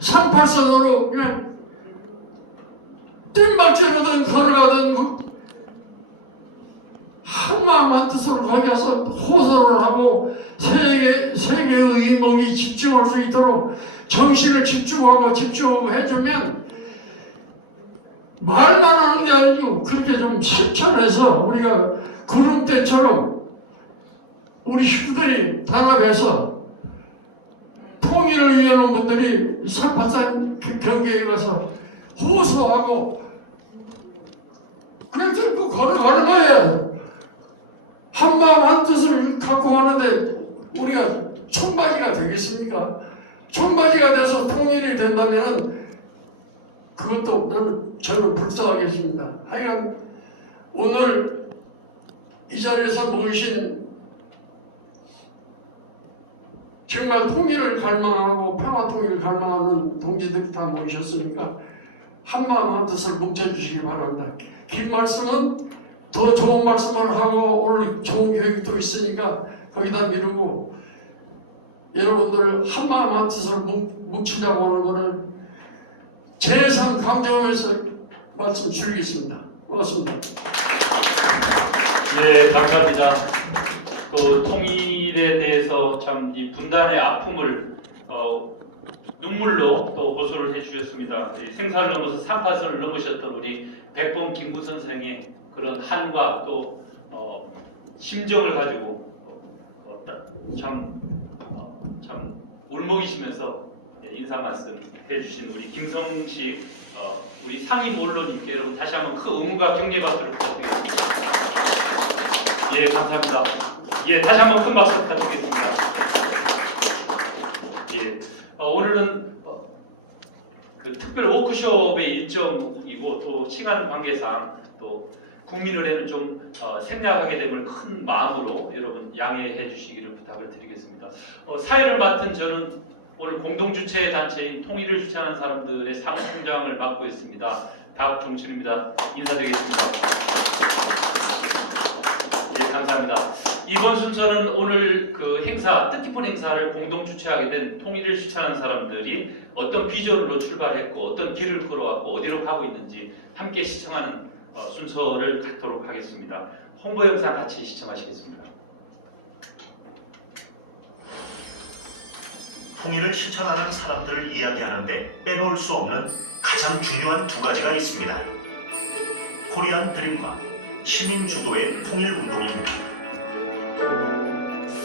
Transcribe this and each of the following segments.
38선으로 그냥 뜀박질하든 걸어가든 한마음 한뜻으로 거기 가서 호소를 하고 세계의 이목이 집중할 수 있도록 정신을 집중하고 해주면 말만 하는 게 아니고 그렇게 좀 실천해서 우리가 구름대처럼 우리 식구들이 단합해서 통일을 위하는 분들이 38산 경기에 가서 호소하고 그냥 들고 걸어가는 거예요. 한마음 한뜻을 갖고 가는데 우리가 총바지가 되겠습니까? 총바지가 돼서 통일이 된다면 그것도 저는 불쌍하겠습니다. 하여간 오늘 이 자리에서 모이신 정말 통일을 갈망하고 평화 통일을 갈망하는 동지들이 다 모이셨으니까 한마음 한뜻을 뭉쳐주시기 바랍니다. 긴 말씀은 더 좋은 말씀을 하고 오늘 좋은 교육도 있으니까 거기다 미루고 여러분들 한마음 한뜻을 뭉치자고 하는 것을 재산 강조하면서 말씀 드리겠습니다. 고맙습니다. 네, 감사합니다. 그 통일에 대해서 참 이 분단의 아픔을 눈물로 또 호소를 해주셨습니다. 생사를 넘어서 38선을 넘으셨던 우리 백범 김구 선생의 그런 한과 또 심정을 가지고 참 울먹이시면서 인사 말씀 해주신 우리 김성식 우리 상임 언론님께 여러분 다시 한번 큰 응원과 격려 박수를 부탁드리겠습니다. 예, 감사합니다. 예, 다시 한번 큰 박수 부탁드리겠습니다. 예, 오늘은 그 특별 워크숍의 일정이고 또 시간 관계상 또 국민의례는 좀 생략하게 됨을 큰 마음으로 여러분 양해해 주시기를 부탁을 드리겠습니다. 사회를 맡은 저는 오늘 공동주최 단체인 통일을 주창하는 사람들의 사무총장을 맡고 있습니다. 박종춘입니다. 인사드리겠습니다. 예, 감사합니다. 이번 순서는 오늘 그 행사, 뜻깊은 행사를 공동 주최하게 된 통일을 실천하는 사람들이 어떤 비전으로 출발했고 어떤 길을 걸어왔고 어디로 가고 있는지 함께 시청하는 순서를 갖도록 하겠습니다. 홍보 영상 같이 시청하시겠습니다. 통일을 실천하는 사람들을 이야기하는데 빼놓을 수 없는 가장 중요한 두 가지가 있습니다. 코리안 드림과 시민 주도의 통일 운동입니다.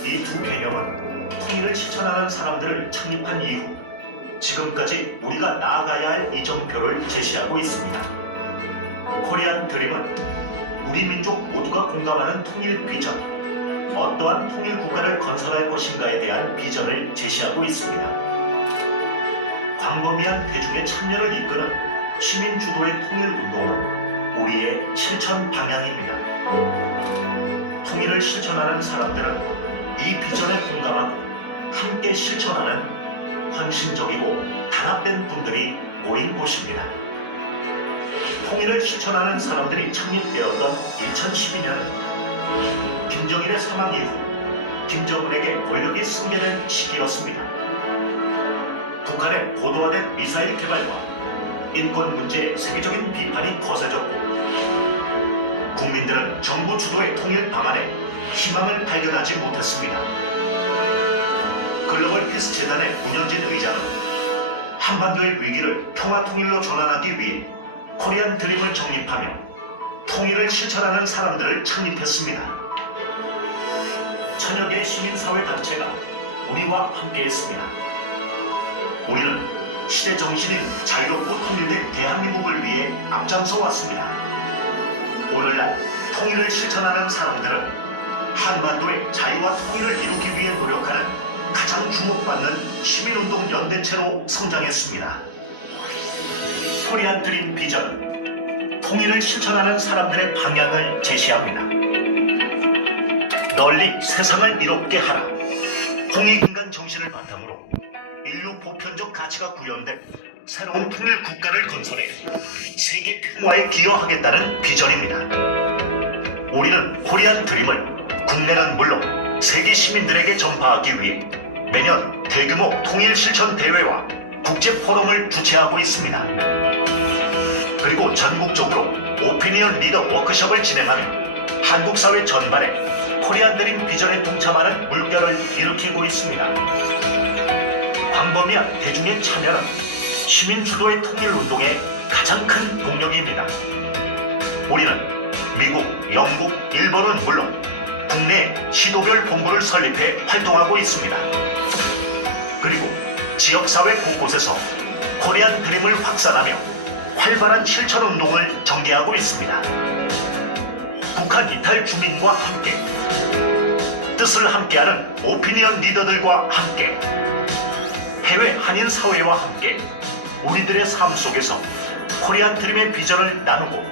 이 두 개념은 통일을 실천하는 사람들을 창립한 이후 지금까지 우리가 나아가야 할 이정표를 제시하고 있습니다. 코리안 드림은 우리 민족 모두가 공감하는 통일 비전, 어떠한 통일 국가를 건설할 것인가에 대한 비전을 제시하고 있습니다. 광범위한 대중의 참여를 이끄는 시민 주도의 통일 운동은 우리의 실천 방향입니다. 통일을 실천하는 사람들은 이 비전에 공감하고 함께 실천하는 헌신적이고 단합된 분들이 모인 곳입니다. 통일을 실천하는 사람들이 창립되었던 2012년은 김정일의 사망 이후 김정은에게 권력이 승계된 시기였습니다. 북한의 고도화된 미사일 개발과 인권 문제의 세계적인 비판이 거세졌고 국민들은 정부 주도의 통일 방안에 희망을 발견하지 못했습니다. 글로벌 피스 재단의 문현진 의장은 한반도의 위기를 평화 통일로 전환하기 위해 코리안 드림을 정립하며 통일을 실천하는 사람들을 창립했습니다. 천여 개의 시민사회 단체가 우리와 함께했습니다. 우리는 시대 정신인 자유롭고 통일된 대한민국을 위해 앞장서 왔습니다. 오늘날 통일을 실천하는 사람들은 한반도의 자유와 통일을 이루기 위해 노력하는 가장 주목받는 시민운동 연대체로 성장했습니다. 코리안 드림 비전은 통일을 실천하는 사람들의 방향을 제시합니다. 널리 세상을 이롭게 하라. 공익인간 정신을 바탕으로 인류 보편적 가치가 구현된 새로운 통일 국가를 건설해 세계 평화에 기여하겠다는 비전입니다. 우리는 코리안 드림을 국내는 물론 세계 시민들에게 전파하기 위해 매년 대규모 통일 실천 대회와 국제 포럼을 주최하고 있습니다. 그리고 전국적으로 오피니언 리더 워크숍을 진행하며 한국 사회 전반에 코리안 드림 비전에 동참하는 물결을 일으키고 있습니다. 광범위한 대중의 참여는 시민 주도의 통일 운동의 가장 큰 동력입니다. 우리는 미국, 영국, 일본은 물론 국내 시도별 본부를 설립해 활동하고 있습니다. 그리고 지역사회 곳곳에서 코리안 드림을 확산하며 활발한 실천 운동을 전개하고 있습니다. 북한 이탈 주민과 함께, 뜻을 함께하는 오피니언 리더들과 함께, 해외 한인 사회와 함께 우리들의 삶 속에서 코리안 드림의 비전을 나누고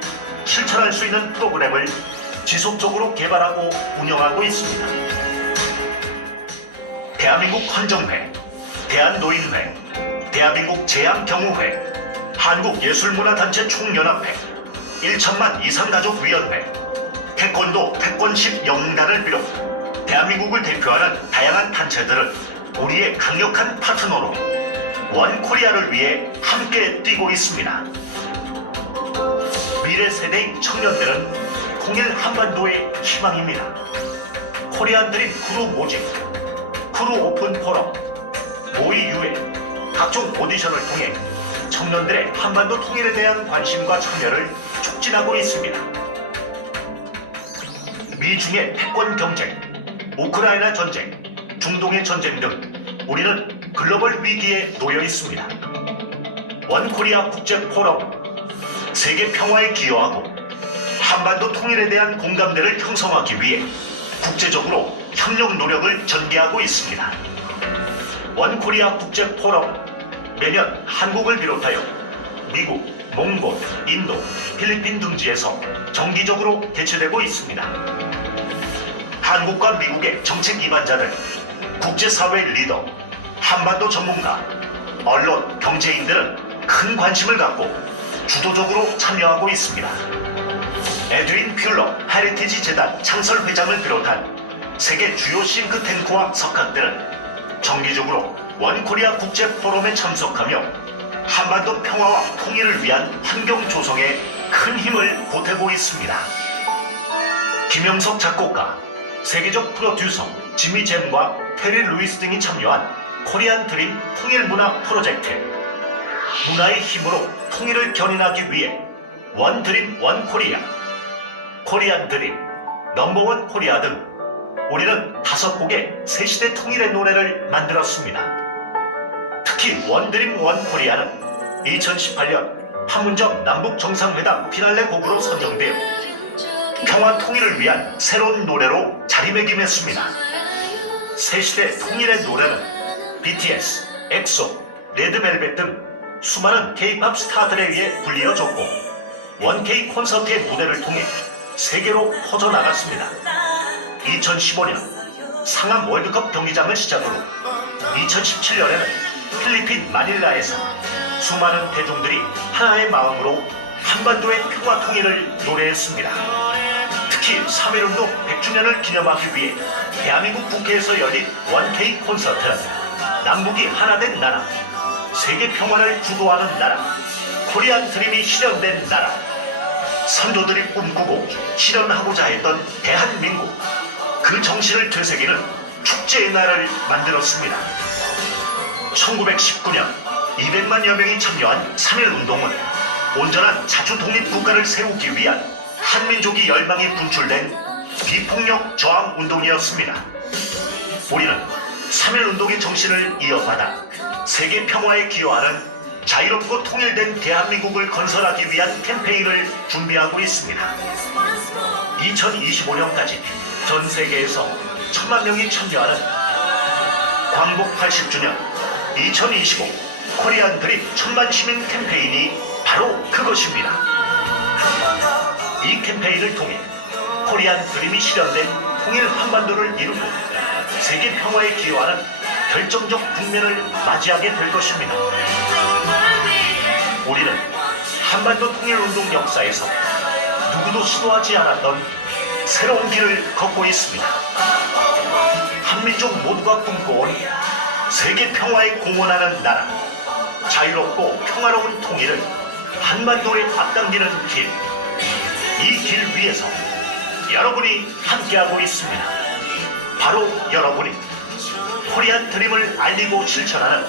실천할 수 있는 프로그램을 지속적으로 개발하고 운영하고 있습니다. 대한민국 헌정회, 대한노인회, 대한민국 제향경우회, 한국예술문화단체 총연합회, 1천만 이상가족위원회, 태권도 태권십 영웅단을 비롯 대한민국을 대표하는 다양한 단체들은 우리의 강력한 파트너로 원코리아를 위해 함께 뛰고 있습니다. 미래 세대인 청년들은 통일 한반도의 희망입니다. 코리안 드림 크루 모집, 크루 오픈 포럼, 모의 유예, 각종 오디션을 통해 청년들의 한반도 통일에 대한 관심과 참여를 촉진하고 있습니다. 미중의 패권 경쟁, 우크라이나 전쟁, 중동의 전쟁 등 우리는 글로벌 위기에 놓여 있습니다. 원코리아 국제 포럼, 세계 평화에 기여하고 한반도 통일에 대한 공감대를 형성하기 위해 국제적으로 협력 노력을 전개하고 있습니다. 원코리아 국제 포럼은 매년 한국을 비롯하여 미국, 몽골, 인도, 필리핀 등지에서 정기적으로 개최되고 있습니다. 한국과 미국의 정책 기반자들, 국제사회 리더, 한반도 전문가, 언론, 경제인들은 큰 관심을 갖고 주도적으로 참여하고 있습니다. 에드윈 퓰러 헤리티지 재단 창설 회장을 비롯한 세계 주요 싱크탱크와 석학들은 정기적으로 원코리아 국제 포럼에 참석하며 한반도 평화와 통일을 위한 환경 조성에 큰 힘을 보태고 있습니다. 김영석 작곡가, 세계적 프로듀서 지미 잼과 테리 루이스 등이 참여한 코리안 드림 통일문화 프로젝트, 문화의 힘으로 통일을 견인하기 위해 원 드림 원 코리아, 코리안 드림, 넘버원 코리아 등 우리는 5곡의 새시대 통일의 노래를 만들었습니다. 특히 원 드림 원 코리아는 2018년 판문점 남북정상회담 피날레 곡으로 선정되어 평화 통일을 위한 새로운 노래로 자리매김했습니다. 새시대 통일의 노래는 BTS, 엑소, 레드벨벳 등 수많은 K-팝 스타들에 의해 불리어졌고 원K 콘서트의 무대를 통해 세계로 퍼져나갔습니다. 2015년 상암 월드컵 경기장을 시작으로 2017년에는 필리핀 마닐라에서 수많은 대중들이 하나의 마음으로 한반도의 평화 통일을 노래했습니다. 특히 3.1운동 100주년을 기념하기 위해 대한민국 국회에서 열린 원K 콘서트는 남북이 하나 된 나라, 세계 평화를 주도하는 나라, 코리안 드림이 실현된 나라, 선조들이 꿈꾸고 실현하고자 했던 대한민국, 그 정신을 되새기는 축제의 날을 만들었습니다. 1919년 200만여 명이 참여한 3.1운동은 온전한 자주 독립국가를 세우기 위한 한민족이 열망이 분출된 비폭력 저항 운동이었습니다. 우리는 3.1운동의 정신을 이어받아 세계 평화에 기여하는 자유롭고 통일된 대한민국을 건설하기 위한 캠페인을 준비하고 있습니다. 2025년까지 전 세계에서 1000만 명이 참여하는 광복 80주년 2025 코리안 드림 1000만 시민 캠페인이 바로 그것입니다. 이 캠페인을 통해 코리안 드림이 실현된 통일 한반도를 이루고 세계 평화에 기여하는 결정적 국면을 맞이하게 될 것입니다. 우리는 한반도 통일운동 역사에서 누구도 시도하지 않았던 새로운 길을 걷고 있습니다. 한민족 모두가 꿈꿔온 세계 평화에 공헌하는 나라, 자유롭고 평화로운 통일을 한반도에 앞당기는 길, 이 길 위에서 여러분이 함께하고 있습니다. 바로 여러분이 코리안 드림을 알리고 실천하는,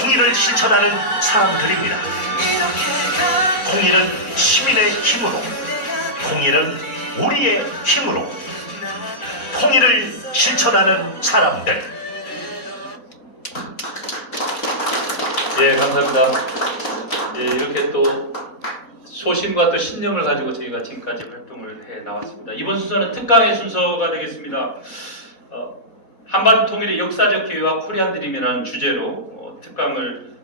통일을 실천하는 사람들입니다. 통일은 시민의 힘으로, 통일은 우리의 힘으로, 통일을 실천하는 사람들. 예, 감사합니다. 예, 이렇게 또 소신과 또 신념을 가지고 저희가 지금까지 활동을 해 나왔습니다. 이번 순서는 특강의 순서가 되겠습니다. 한반도 통일의 역사적 기회와 코리안 드림이라는 주제로 특강을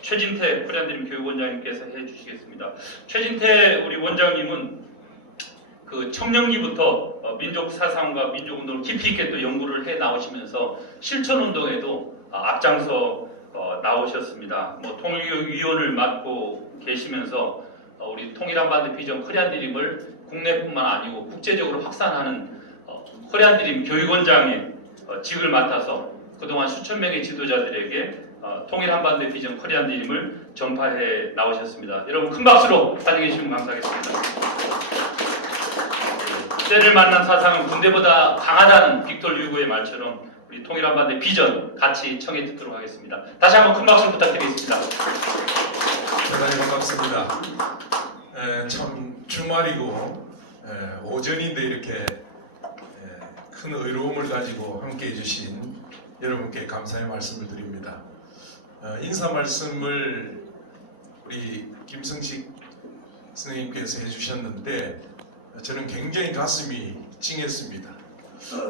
최진태 코리안 드림 교육원장님께서 해주시겠습니다. 최진태 우리 원장님은 그 청년기부터 민족 사상과 민족 운동을 깊이 있게 또 연구를 해 나오시면서 실천 운동에도 앞장서 나오셨습니다. 뭐 통일위원을 맡고 계시면서 우리 통일한반도 비전 코리안 드림을 국내뿐만 아니고 국제적으로 확산하는 코리안 드림 교육원장의 직을 맡아서 그동안 수천 명의 지도자들에게 통일한반도 비전 코리안 드림을 전파해 나오셨습니다. 여러분 큰 박수로 환영해 주시면 감사하겠습니다. 때를 만난 사상은 군대보다 강하다는 빅토르 유고의 말처럼 우리 통일한반도의 비전 같이 청해 듣도록 하겠습니다. 다시 한번 큰 박수 부탁드리겠습니다. 대단히 반갑습니다. 참 주말이고 오전인데 이렇게 큰 의로움을 가지고 함께해 주신 여러분께 감사의 말씀을 드립니다. 인사 말씀을 우리 김성식 선생님께서 해주셨는데 저는 굉장히 가슴이 찡했습니다.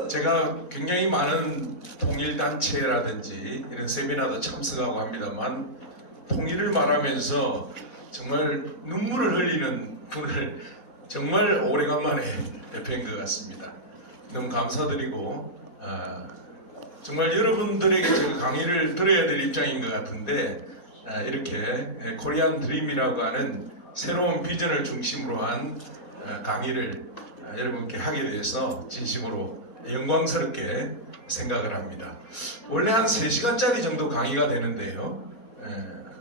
제가 굉장히 많은 통일단체라든지 이런 세미나도 참석하고 합니다만 통일을 말하면서 정말 눈물을 흘리는 분을 정말 오래간만에 뵌 것 같습니다. 너무 감사드리고 정말 여러분들에게 제가 강의를 들어야 될 입장인 것 같은데 이렇게 코리안 드림이라고 하는 새로운 비전을 중심으로 한 강의를 여러분께 하게 돼서 진심으로 영광스럽게 생각을 합니다. 원래 한 3시간짜리 정도 강의가 되는데요.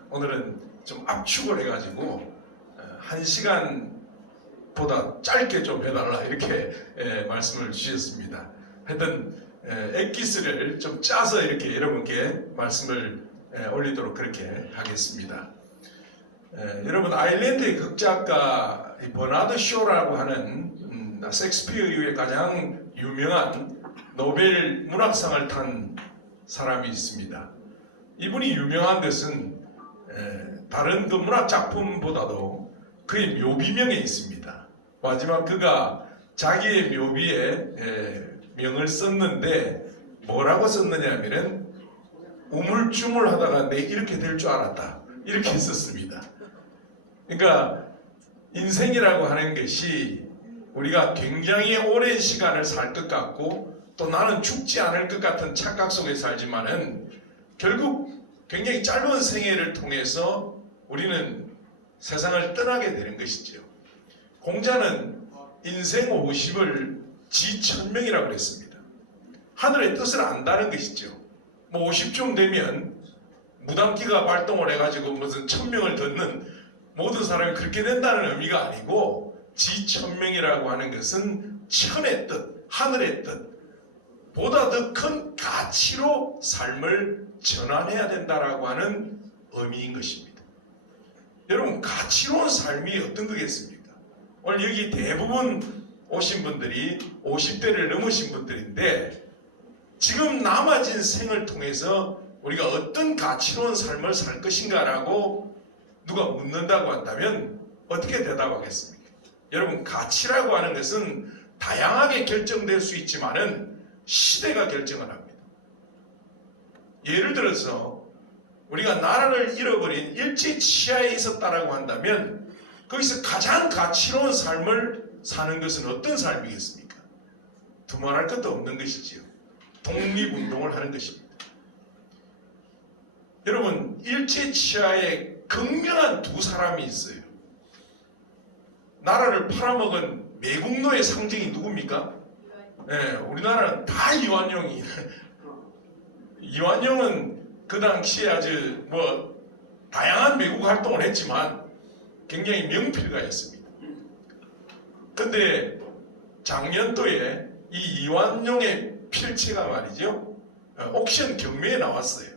오늘은 좀 압축을 해가지고 1시간보다 짧게 좀 해달라 이렇게 말씀을 주셨습니다. 하여튼 엑기스를 좀 짜서 이렇게 여러분께 말씀을 올리도록 그렇게 하겠습니다. 여러분 아일랜드의 극작가 버나드 쇼라고 하는 셰익스피어 이후에 가장 유명한 노벨 문학상을 탄 사람이 있습니다. 이분이 유명한 것은 다른 그 문학 작품보다도 그의 묘비명에 있습니다. 마지막 그가 자기의 묘비에 명을 썼는데 뭐라고 썼느냐 하면은 우물쭈물하다가 내 이렇게 될 줄 알았다 이렇게 썼습니다. 그러니까 인생이라고 하는 것이 우리가 굉장히 오랜 시간을 살 것 같고 또 나는 죽지 않을 것 같은 착각 속에 살지만은 결국 굉장히 짧은 생애를 통해서 우리는 세상을 떠나게 되는 것이죠. 공자는 인생 50을 지 1000명이라고 그랬습니다. 하늘의 뜻을 안다는 것이죠. 뭐 50쯤 되면 무당기가 발동을 해가지고 무슨 1000명을 듣는 모든 사람이 그렇게 된다는 의미가 아니고 지 1000명이라고 하는 것은 천의 뜻, 하늘의 뜻 보다 더 큰 가치로 삶을 전환해야 된다라고 하는 의미인 것입니다. 여러분 가치로운 삶이 어떤 거겠습니까? 오늘 여기 대부분 오신 분들이 50대를 넘으신 분들인데 지금 남아진 생을 통해서 우리가 어떤 가치로운 삶을 살 것인가라고 누가 묻는다고 한다면 어떻게 대답하겠습니까? 여러분 가치라고 하는 것은 다양하게 결정될 수 있지만은 시대가 결정을 합니다. 예를 들어서 우리가 나라를 잃어버린 일제치하에 있었다라고 한다면 거기서 가장 가치로운 삶을 사는 것은 어떤 삶이겠습니까? 두말할 것도 없는 것이지요. 독립운동을 하는 것입니다. 여러분 일제치하에 극명한 두 사람이 있어요. 나라를 팔아먹은 매국노의 상징이 누굽니까? 네, 우리나라는 다 이완용이. 이완용은 그 당시에 아주 다양한 외국 활동을 했지만 굉장히 명필가였습니다. 근데 작년도에 이 이완용의 필체가 말이죠, 옥션 경매에 나왔어요.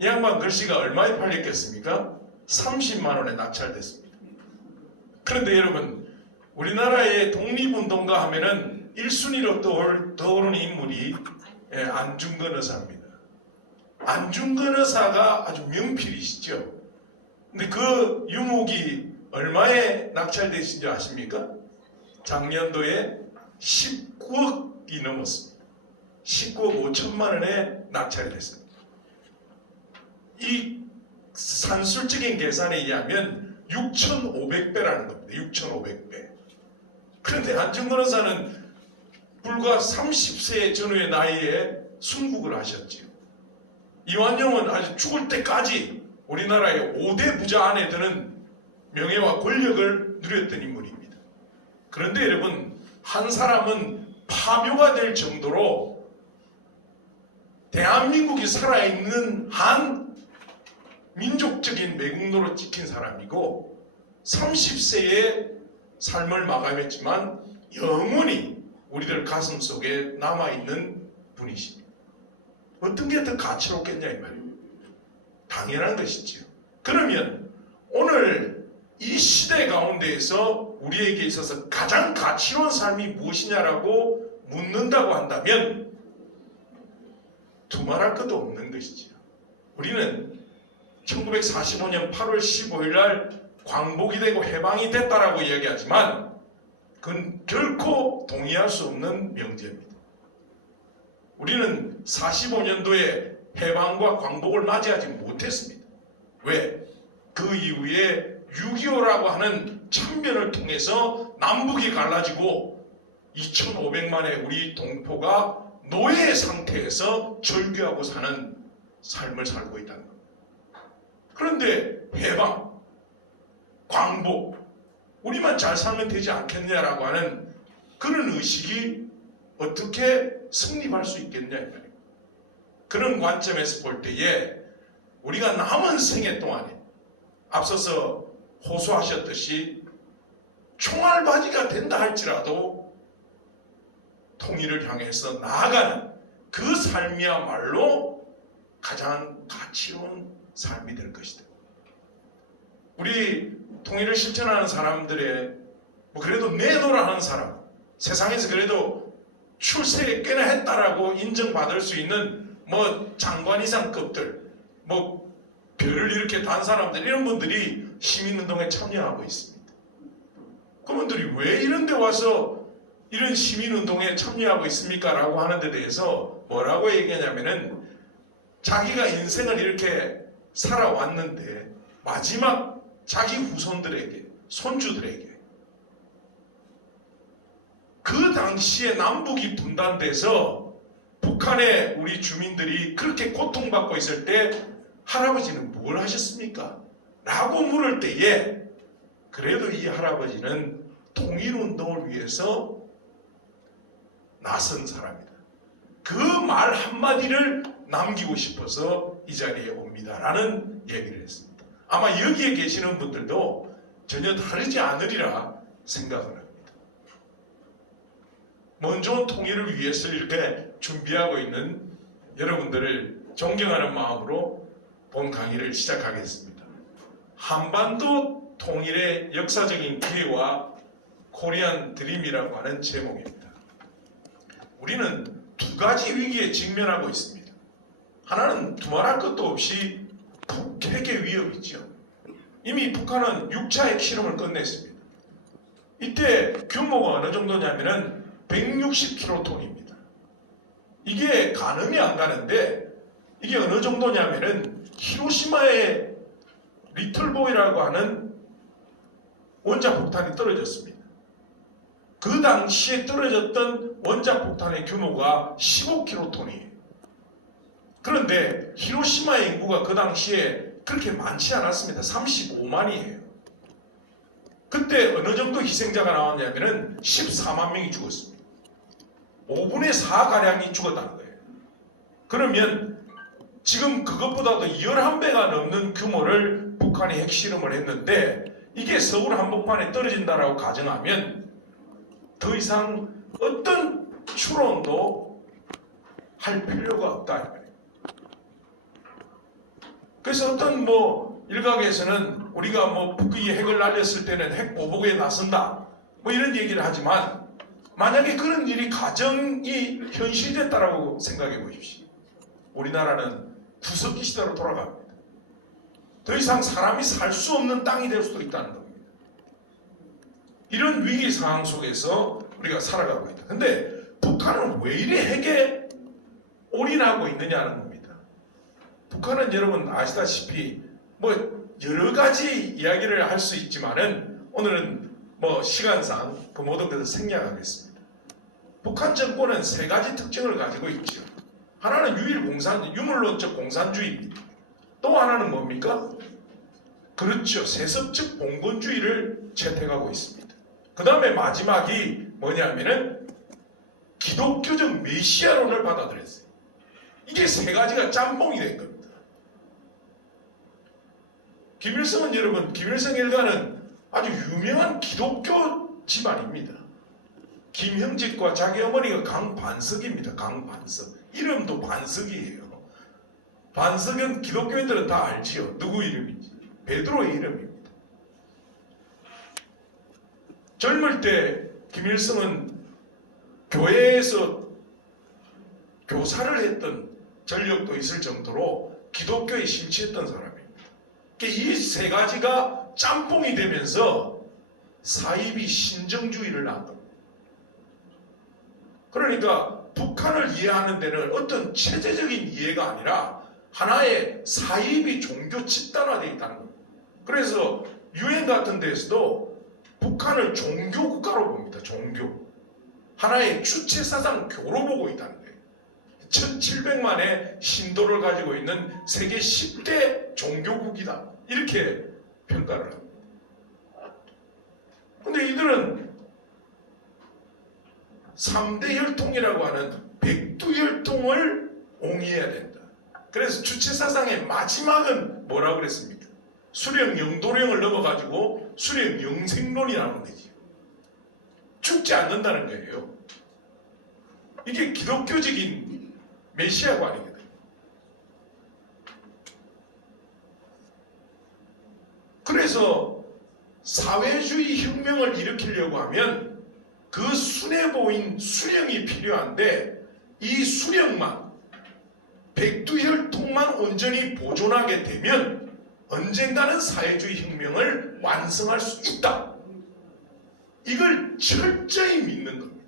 이 양반 글씨가 얼마에 팔렸겠습니까? 30만 원에 낙찰됐습니다. 그런데 여러분, 우리나라의 독립운동가 하면은 1순위로 떠오르는 인물이 안중근 의사입니다. 안중근 의사가 아주 명필이시죠. 근데 그 유목이 얼마에 낙찰되신 줄 아십니까? 작년도에 19억이 넘었습니다. 19억 5천만 원에 낙찰이 됐습니다. 이 산술적인 계산에 의하면 6,500배라는 겁니다. 6,500배. 그런데 안중근 의사는 불과 30세 전후의 나이에 순국을 하셨지요. 이완용은 아주 죽을 때까지 우리나라의 5대 부자 안에 드는 명예와 권력을 누렸던 인물입니다. 그런데 여러분, 한 사람은 파묘가 될 정도로 대한민국이 살아있는 한 민족적인 매국노로 찍힌 사람이고 30세에 삶을 마감했지만 영원히 우리들 가슴 속에 남아있는 분이십니다. 어떤 게 더 가치롭겠냐 이 말입니다. 당연한 것이지요. 그러면 오늘 이 시대 가운데에서 우리에게 있어서 가장 가치로운 삶이 무엇이냐라고 묻는다고 한다면 두말할 것도 없는 것이지요. 우리는 1945년 8월 15일 날 광복이 되고 해방이 됐다라고 이야기하지만 그건 결코 동의할 수 없는 명제입니다. 우리는 45년도에 해방과 광복을 맞이하지 못했습니다. 왜? 그 이후에 6.25라고 하는 참변을 통해서 남북이 갈라지고 2,500만의 우리 동포가 노예 상태에서 절규하고 사는 삶을 살고 있다는 겁니다. 그런데 해방, 광복, 우리만 잘 살면 되지 않겠냐라고 하는 그런 의식이 어떻게 성립할 수 있겠냐 이 말이에요. 그런 관점에서 볼 때에 우리가 남은 생애 동안에 앞서서 호소하셨듯이 총알바지가 된다 할지라도 통일을 향해서 나아가는 그 삶이야말로 가장 가치로운 삶이 될 것이다. 우리 통일을 실천하는 사람들의 그래도 내노라는 사람, 세상에서 그래도 출세에 꽤나 했다라고 인정받을 수 있는 장관 이상급들, 별을 이렇게 단 사람들, 이런 분들이 시민운동에 참여하고 있습니다. 그분들이 왜 이런 데 와서 이런 시민운동에 참여하고 있습니까? 라고 하는 데 대해서 뭐라고 얘기하냐면은 자기가 인생을 이렇게 살아왔는데 마지막 자기 후손들에게, 손주들에게 그 당시에 남북이 분단돼서 북한의 우리 주민들이 그렇게 고통받고 있을 때 할아버지는 뭘 하셨습니까? 라고 물을 때에 그래도 이 할아버지는 통일운동을 위해서 나선 사람이다. 그 말 한마디를 남기고 싶어서 이 자리에 옵니다. 라는 얘기를 했습니다. 아마 여기에 계시는 분들도 전혀 다르지 않으리라 생각을 합니다. 먼저 통일을 위해서 이렇게 준비하고 있는 여러분들을 존경하는 마음으로 본 강의를 시작하겠습니다. 한반도 통일의 역사적인 기회와 코리안 드림이라고 하는 제목입니다. 우리는 두 가지 위기에 직면하고 있습니다. 하나는 두말할 것도 없이 북핵의 위협이죠. 이미 북한은 6차 핵실험을 끝냈습니다. 이때 규모가 어느 정도냐면은 160킬로톤입니다. 이게 가늠이 안 가는데 이게 어느 정도냐면은 히로시마의 리틀보이라고 하는 원자폭탄이 떨어졌습니다. 그 당시에 떨어졌던 원자폭탄의 규모가 15킬로톤이에요. 그런데 히로시마의 인구가 그 당시에 그렇게 많지 않았습니다. 35만이에요. 그때 어느 정도 희생자가 나왔냐면은 14만 명이 죽었습니다. 5분의 4가량이 죽었다는 거예요. 그러면 지금 그것보다도 11배가 넘는 규모를 북한이 핵실험을 했는데 이게 서울 한복판에 떨어진다라고 가정하면 더 이상 어떤 추론도 할 필요가 없다. 그래서 어떤 일각에서는 우리가 북극이 핵을 날렸을 때는 핵 보복에 나선다 이런 얘기를 하지만 만약에 그런 일이 가정이 현실됐다라고 생각해 보십시오. 우리나라는 구석기 시대로 돌아갑니다. 더 이상 사람이 살 수 없는 땅이 될 수도 있다는 겁니다. 이런 위기 상황 속에서 우리가 살아가고 있다. 근데 북한은 왜 이리 핵에 올인하고 있느냐는 겁니다. 북한은 여러분 아시다시피 여러 가지 이야기를 할 수 있지만은 오늘은 시간상 그 모든 것을 생략하겠습니다. 북한 정권은 세 가지 특징을 가지고 있죠. 하나는 유물론적 공산주의입니다. 또 하나는 뭡니까? 그렇죠. 세습적 봉건주의를 채택하고 있습니다. 그 다음에 마지막이 뭐냐면은 기독교적 메시아론을 받아들였어요. 이게 세 가지가 짬뽕이 된 겁니다. 김일성은 여러분, 김일성 일가는 아주 유명한 기독교 집안입니다. 김형직과 자기 어머니가 강반석입니다. 강반석. 이름도 반석이에요. 반석은 기독교인들은 다 알지요. 누구 이름인지. 베드로의 이름입니다. 젊을 때 김일성은 교회에서 교사를 했던 전력도 있을 정도로 기독교에 심취했던 사람입니다. 이 세 가지가 짬뽕이 되면서 사이비 신정주의를 낳은 겁니다. 그러니까 북한을 이해하는 데는 어떤 체제적인 이해가 아니라 하나의 사이비 종교 집단화되어 있다는 겁니다. 그래서 유엔 같은 데에서도 북한을 종교 국가로 봅니다. 종교. 하나의 주체사상 교로 보고 있다는 거예요. 1700만의 신도를 가지고 있는 세계 10대 종교국이다. 이렇게 평가를 합니다. 근데 이들은 3대 혈통이라고 하는 백두혈통을 옹이해야 된다. 그래서 주체사상의 마지막은 뭐라고 그랬습니까? 수령 영도령을 넘어가지고 수령 영생론이 나오는 거지. 죽지 않는다는 거예요. 이게 기독교적인 메시아관이거든요. 그래서 사회주의 혁명을 일으키려고 하면 그 순해 보인 수령이 필요한데 이 수령만 백두혈통만 온전히 보존하게 되면 언젠가는 사회주의 혁명을 완성할 수 있다. 이걸 철저히 믿는 겁니다.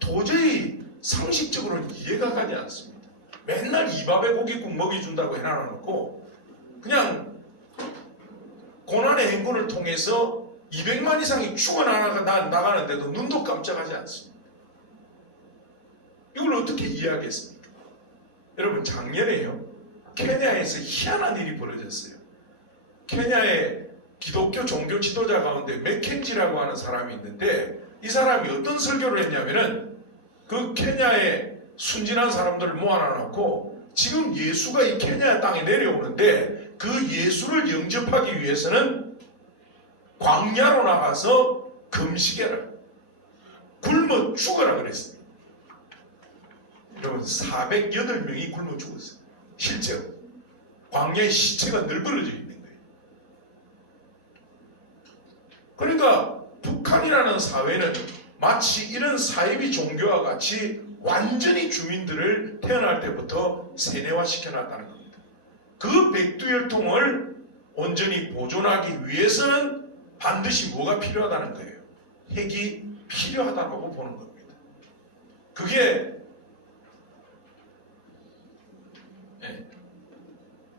도저히 상식적으로는 이해가 가지 않습니다. 맨날 이밥에 고기국 먹여준다고 해놔놓고 그냥 고난의 행군을 통해서 200만 이상이 죽어나가는데도 눈도 깜짝하지 않습니다. 이걸 어떻게 이해하겠습니까? 여러분 작년에요. 케냐에서 희한한 일이 벌어졌어요. 케냐의 기독교 종교 지도자 가운데 맥켄지라고 하는 사람이 있는데 이 사람이 어떤 설교를 했냐면은 그 케냐의 순진한 사람들을 모아놔놓고 지금 예수가 이 케냐 땅에 내려오는데 그 예수를 영접하기 위해서는 광야로 나가서 금식해라. 굶어 죽어라 그랬습니다. 여러분 408명이 굶어 죽었어요. 실제로 광야의 시체가 널브러져 있는 거예요. 그러니까 북한이라는 사회는 마치 이런 사이비 종교와 같이 완전히 주민들을 태어날 때부터 세뇌화시켜놨다는 겁니다. 그 백두혈통을 온전히 보존하기 위해서는 반드시 뭐가 필요하다는 거예요. 핵이 필요하다고 보는 겁니다.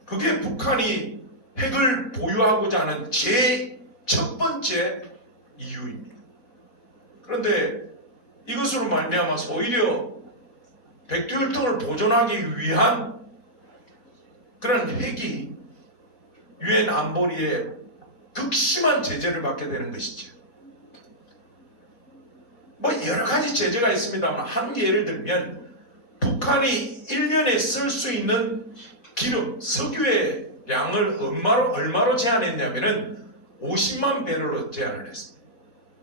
그게 북한이 핵을 보유하고자 하는 제 첫 번째 이유입니다. 그런데 이것으로 말미암아서 오히려 백두혈통을 보존하기 위한 그런 핵이 유엔 안보리에 극심한 제재를 받게 되는 것이죠. 여러 가지 제재가 있습니다만 한 예를 들면 북한이 1년에 쓸 수 있는 기름, 석유의 양을 얼마로 제한했냐면은 50만 배럴로 제한을 했습니다.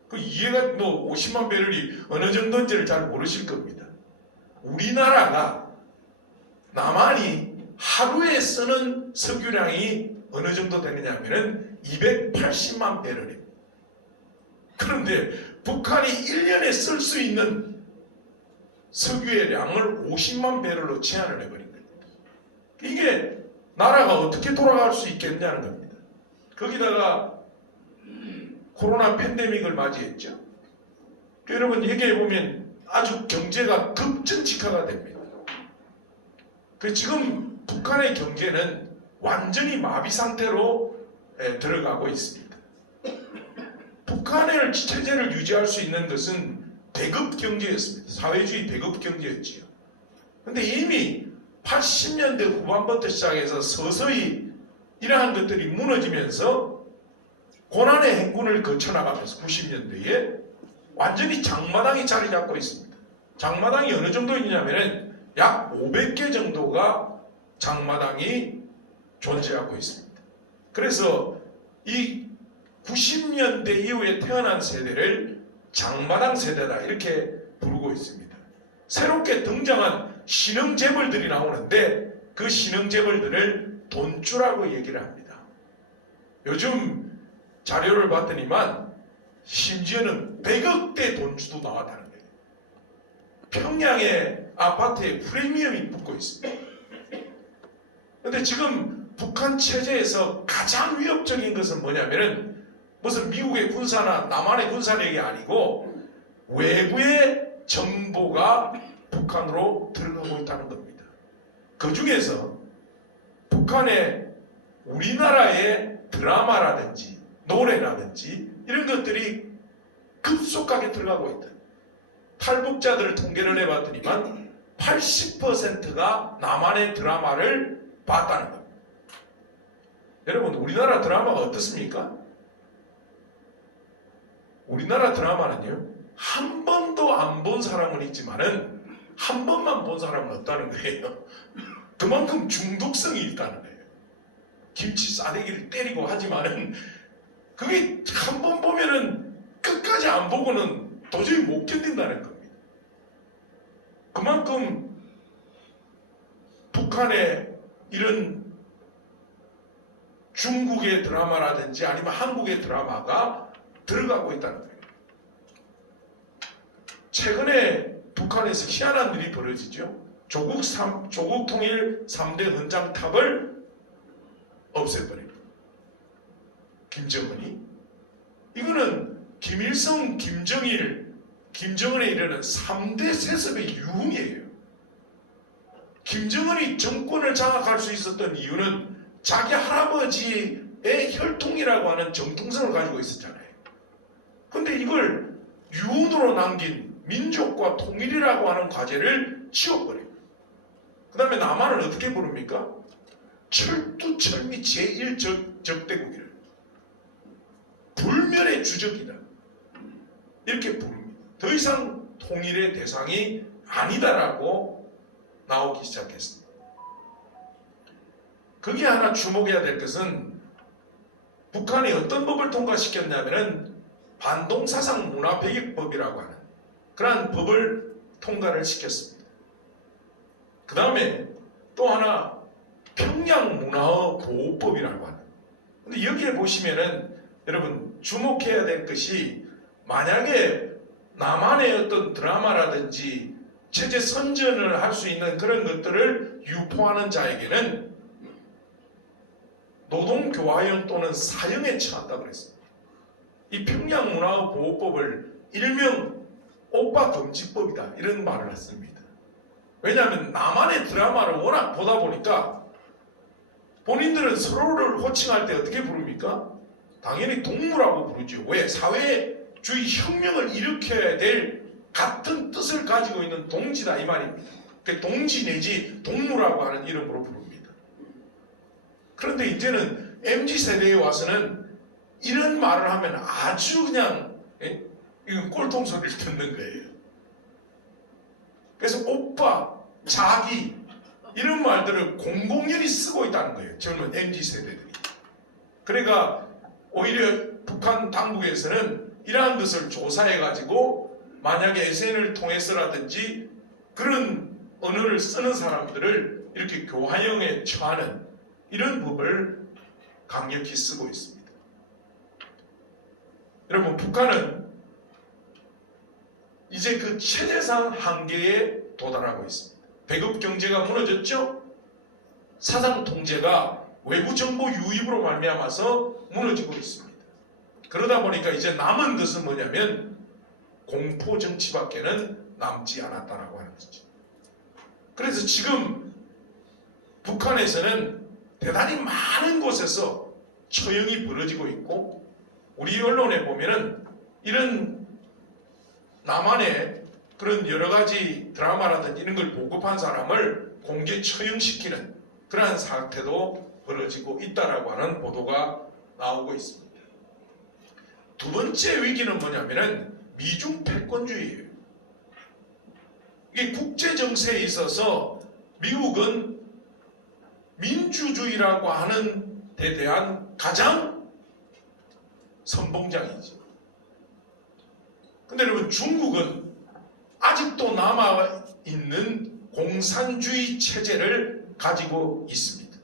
그 이해가 50만 배럴이 어느 정도인지를 잘 모르실 겁니다. 우리나라가 남한이 하루에 쓰는 석유량이 어느 정도 되느냐면은 280만 배럴입니다. 그런데 북한이 1년에 쓸 수 있는 석유의 양을 50만 배럴로 제한을 해버린 겁니다. 이게 나라가 어떻게 돌아갈 수 있겠냐는 겁니다. 거기다가 코로나 팬데믹을 맞이했죠. 여러분 얘기해보면 아주 경제가 급전직하가 됩니다. 지금 북한의 경제는 완전히 마비 상태로 들어가고 있습니다. 북한의 체제를 유지할 수 있는 것은 배급 경제였습니다. 사회주의 배급 경제였지요. 근데 이미 80년대 후반부터 시작해서 서서히 이러한 것들이 무너지면서 고난의 행군을 거쳐나가면서 90년대에 완전히 장마당이 자리 잡고 있습니다. 장마당이 어느 정도 있냐면은 약 500개 정도가 장마당이 존재하고 있습니다. 그래서 이 90년대 이후에 태어난 세대를 장마당 세대다 이렇게 부르고 있습니다. 새롭게 등장한 신흥 재벌들이 나오는데 그 신흥 재벌들을 돈주라고 얘기를 합니다. 요즘 자료를 봤더니만 심지어는 100억대 돈주도 나왔다는 거예요. 평양의 아파트에 프리미엄이 붙고 있습니다. 그런데 지금 북한 체제에서 가장 위협적인 것은 뭐냐면은 무슨 미국의 군사나 남한의 군사력이 아니고 외부의 정보가 북한으로 들어가고 있다는 겁니다. 그 중에서 북한의 우리나라의 드라마라든지 노래라든지 이런 것들이 급속하게 들어가고 있다. 탈북자들 통계를 해봤더니만 80%가 남한의 드라마를 봤다는 겁니다. 여러분 우리나라 드라마가 어떻습니까? 우리나라 드라마는요 한 번도 안 본 사람은 있지만은 한 번만 본 사람은 없다는 거예요. 그만큼 중독성이 있다는 거예요. 김치 싸대기를 때리고 하지만은 그게 한 번 보면은 끝까지 안 보고는 도저히 못 견딘다는 겁니다. 그만큼 북한의 이런 중국의 드라마라든지 아니면 한국의 드라마가 들어가고 있다는 거예요. 최근에 북한에서 희한한 일이 벌어지죠. 조국 통일 3대 헌장탑을 없애버립니다. 김정은이. 이거는 김일성, 김정일, 김정은에 이르는 3대 세습의 유흥이에요. 김정은이 정권을 장악할 수 있었던 이유는 자기 할아버지의 혈통이라고 하는 정통성을 가지고 있었잖아요. 근데 이걸 유언으로 남긴 민족과 통일이라고 하는 과제를 지워버려요. 그 다음에 남한을 어떻게 부릅니까? 철두철미 제1적대국이라. 불멸의 주적이다. 이렇게 부릅니다. 더 이상 통일의 대상이 아니다라고 나오기 시작했습니다. 거기에 하나 주목해야 될 것은 북한이 어떤 법을 통과시켰냐면은 반동사상 문화배격법이라고 하는 그러한 법을 통과를 시켰습니다. 그 다음에 또 하나 평양문화의 보호법이라고 하는. 근데 여기에 보시면은 여러분 주목해야 될 것이 만약에 남한의 어떤 드라마라든지 체제 선전을 할 수 있는 그런 것들을 유포하는 자에게는 노동교화형 또는 사형에 처한다고 그랬습니다. 이 평양문화보호법을 일명 오빠 금지법이다 이런 말을 했습니다. 왜냐하면 남한의 드라마를 워낙 보다 보니까 본인들은 서로를 호칭할 때 어떻게 부릅니까? 당연히 동무라고 부르죠. 왜? 사회주의 혁명을 일으켜야 될 같은 뜻을 가지고 있는 동지다 이 말입니다. 동지 내지 동무라고 하는 이름으로 부릅니다. 그런데 이제는 MZ세대에 와서는 이런 말을 하면 아주 그냥 이건 꼴통 소리를 듣는 거예요. 그래서 오빠, 자기 이런 말들을 공공연히 쓰고 있다는 거예요. 젊은 MZ 세대들이. 그러니까 오히려 북한 당국에서는 이러한 것을 조사해 가지고 만약에 SNS를 통해서라든지 그런 언어를 쓰는 사람들을 이렇게 교화형에 처하는 이런 법을 강력히 쓰고 있습니다. 여러분, 북한은 이제 그 체제상 한계에 도달하고 있습니다. 배급 경제가 무너졌죠? 사상 통제가 외부 정보 유입으로 말미암아서 무너지고 있습니다. 그러다 보니까 이제 남은 것은 뭐냐면 공포 정치밖에는 남지 않았다라고 하는 거죠. 그래서 지금 북한에서는 대단히 많은 곳에서 처형이 벌어지고 있고, 우리 언론에 보면은 이런 남한의 그런 여러 가지 드라마라든지 이런 걸 보급한 사람을 공개 처형시키는 그러한 사태도 벌어지고 있다라고 하는 보도가 나오고 있습니다. 두 번째 위기는 뭐냐면은 미중 패권주의예요. 이게 국제 정세에 있어서 미국은 민주주의라고 하는 데 대한 가장 선봉장이죠. 근데 여러분, 중국은 아직도 남아있는 공산주의 체제를 가지고 있습니다.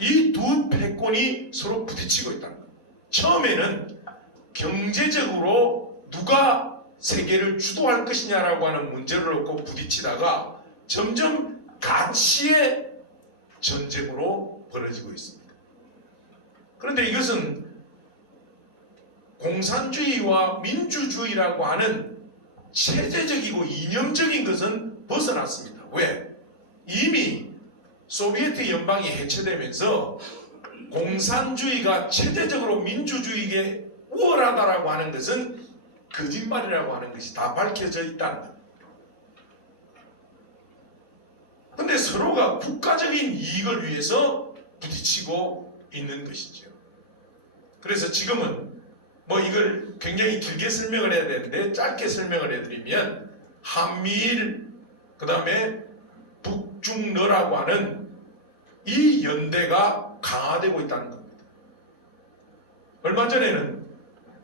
이 두 패권이 서로 부딪히고 있다는 거예요. 처음에는 경제적으로 누가 세계를 주도할 것이냐라고 하는 문제를 놓고 부딪히다가 점점 가치의 전쟁으로 벌어지고 있습니다. 그런데 이것은 공산주의와 민주주의라고 하는 체제적이고 이념적인 것은 벗어났습니다. 왜? 이미 소비에트 연방이 해체되면서 공산주의가 체제적으로 민주주의에 우월하다라고 하는 것은 거짓말이라고 하는 것이 다 밝혀져 있다는 겁니다. 근데 서로가 국가적인 이익을 위해서 부딪히고 있는 것이죠. 그래서 지금은 뭐 이걸 굉장히 길게 설명을 해야 되는데 짧게 설명을 해드리면 한미일 그 다음에 북중러라고 하는 이 연대가 강화되고 있다는 겁니다. 얼마 전에는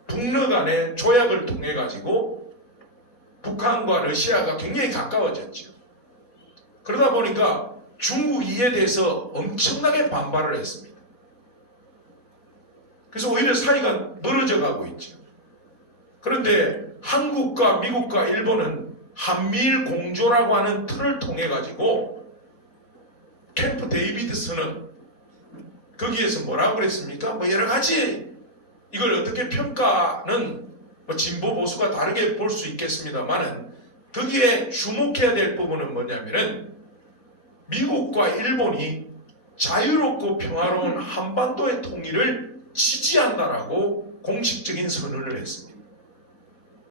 북러 간의 조약을 통해 가지고 북한과 러시아가 굉장히 가까워졌죠. 그러다 보니까 중국이 이에 대해서 엄청나게 반발을 했습니다. 그래서 오히려 사이가 멀어져 가고 있죠. 그런데 한국과 미국과 일본은 한미일 공조라고 하는 틀을 통해 가지고 캠프 데이비드슨은 거기에서 뭐라고 그랬습니까? 뭐 여러 가지 이걸 어떻게 평가는 뭐 진보 보수가 다르게 볼 수 있겠습니다만은 거기에 주목해야 될 부분은 뭐냐면은 미국과 일본이 자유롭고 평화로운 한반도의 통일을 지지한다라고 공식적인 선언을 했습니다.